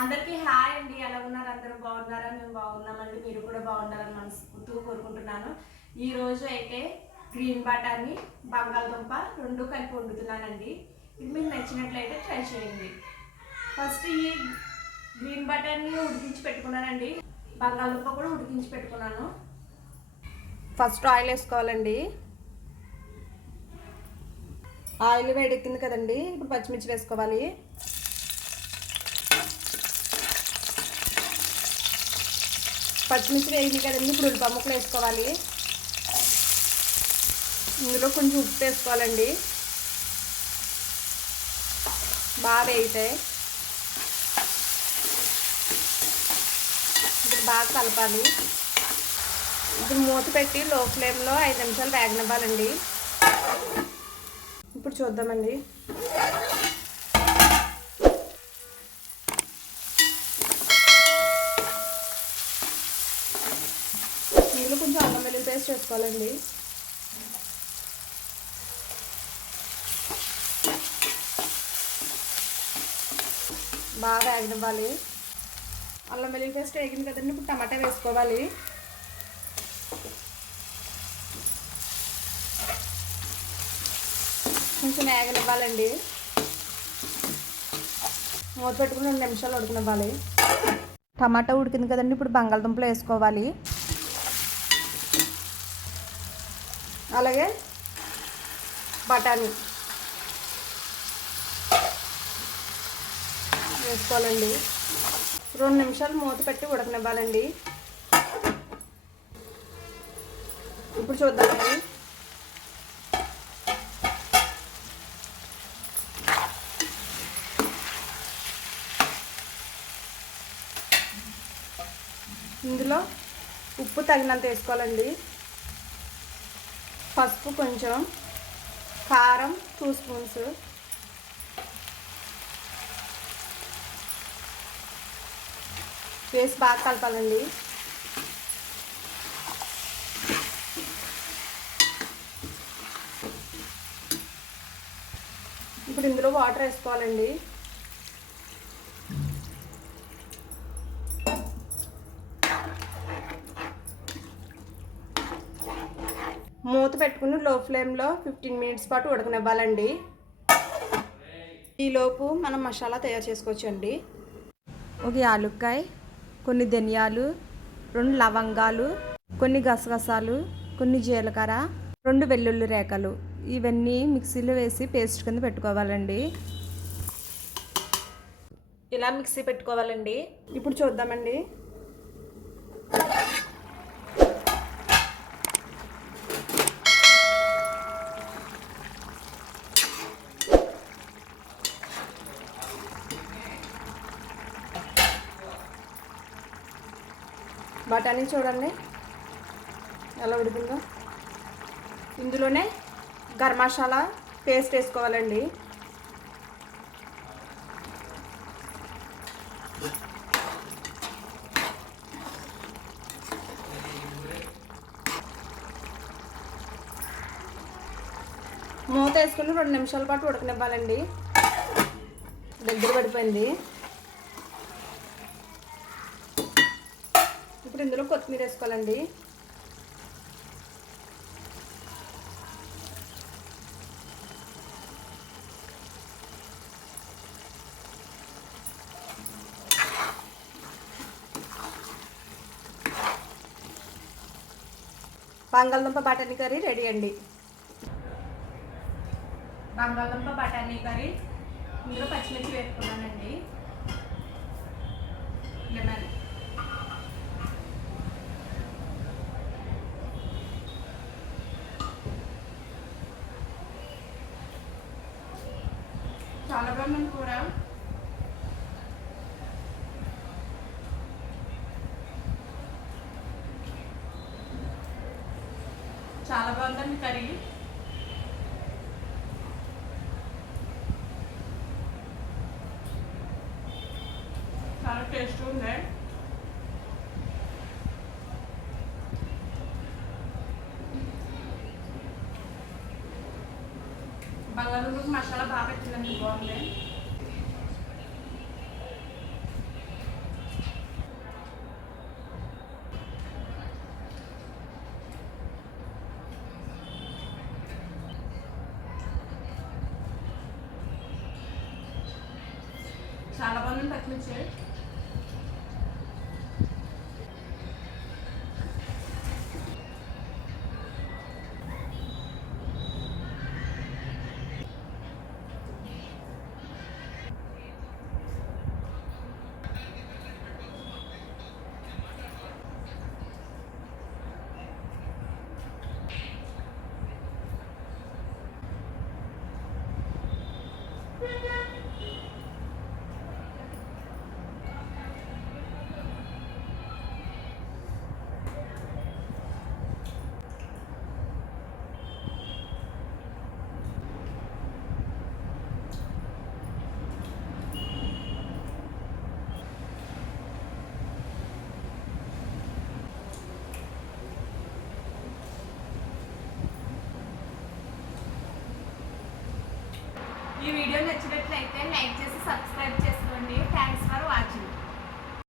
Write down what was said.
అందరికీ హాయ్ అండి. ఎలా ఉన్నారు? అందరూ బాగున్నారా? మేము బాగున్నామండి. మీరు కూడా బాగుండాలని మనస్ఫూర్తిగా కోరుకుంటున్నాను. ఈ రోజు అయితే గ్రీన్ బటర్ని బంగాళదుంప రెండు కలిపి వండుతున్నానండి. ఇది మీకు నచ్చినట్లయితే ట్రై చేయండి. ఫస్ట్ ఈ గ్రీన్ బటర్ని ఉడికించి పెట్టుకున్నానండి. బంగాళదుంప కూడా ఉడికించి పెట్టుకున్నాను. ఫస్ట్ ఆయిల్ వేసుకోవాలండి. ఆయిల్ వేడెక్కింది కదండి. ఇప్పుడు పచ్చిమిర్చి వేసుకోవాలి. పచ్చిమిర్చి వేగింది కదండి ఇప్పుడు ఉల్లిపాయ ముక్కలు వేసుకోవాలి? ఇందులో కొంచెం ఉప్పు వేసుకోవాలండి. బాగా వేగితే ఇప్పుడు బాగా కలపాలి. ఇప్పుడు మూత పెట్టి లో ఫ్లేమ్లో ఐదు నిమిషాలు వేగనివ్వాలండి. ఇప్పుడు చూద్దామండి నీళ్ళు కొంచెం అల్లం వెల్లుల్లి పేస్ట్ చేసుకోవాలండి. బాగా వేగనివ్వాలి అల్లం వెల్లుల్లి పేస్ట్ వేగింది కదండి ఇప్పుడు టమాటా వేసుకోవాలి. కొంచెం వేగనివ్వాలండి మూత పెట్టుకుని రెండు నిమిషాలు ఉడకనివ్వాలి. టమాటా ఉడికింది కదండి ఇప్పుడు బంగాళదుంపలు వేసుకోవాలి. అలాగే బఠానీ. వేసుకోవాలండి. రెండు నిమిషాలు మూత పెట్టి ఉడకనివ్వాలండి. ఇప్పుడు చూద్దామండి. ఇందులో ఉప్పు తగినంత వేసుకోవాలండి. పసుపు కొంచెం కారం టూ స్పూన్స్ వేసి బాగా కలపాలండి. ఇప్పుడు ఇందులో వాటర్ వేసుకోవాలండి. మూత పెట్టుకుని లో ఫ్లేమ్లో ఫిఫ్టీన్ మినిట్స్ పాటు ఉడకనివ్వాలండి. ఈలోపు మనం మసాలా తయారు చేసుకోవచ్చండి ఒక యాలుక్కాయ కొన్ని ధనియాలు రెండు లవంగాలు కొన్ని గసగసాలు కొన్ని జీలకర్ర రెండు వెల్లుల్లి రేఖలు. ఇవన్నీ మిక్సీలో వేసి పేస్ట్ కింద పెట్టుకోవాలండి. ఇలా మిక్సీ పెట్టుకోవాలండి. ఇప్పుడు చూద్దామండి. బఠానీ చూడండి. ఎలా ఉడికిందో. ఇందులోనే గరం మసాలా పేస్ట్ వేసుకోవాలండి. మూత వేసుకుని రెండు నిమిషాల పాటు ఉడకనివ్వాలండి. దగ్గర పడిపోయింది. ఇప్పుడు ఇందులో కొత్తిమీర వేసుకోవాలండి. బంగాళదుంప బఠానీ కర్రీ రెడీ అండి. బంగాళదుంప బటానీ కర్రీ. ఇందులో పచ్చిమిర్చి వేసుకున్నానండి. లెమన్. చాలా కూడా చాలా బాగుందండి కర్రీ. చాలా టేస్ట్ ఉంది. lalulog mashallah, bakit sila ni Bonde? చాలా బాగుంది పచ్చిమిర్చి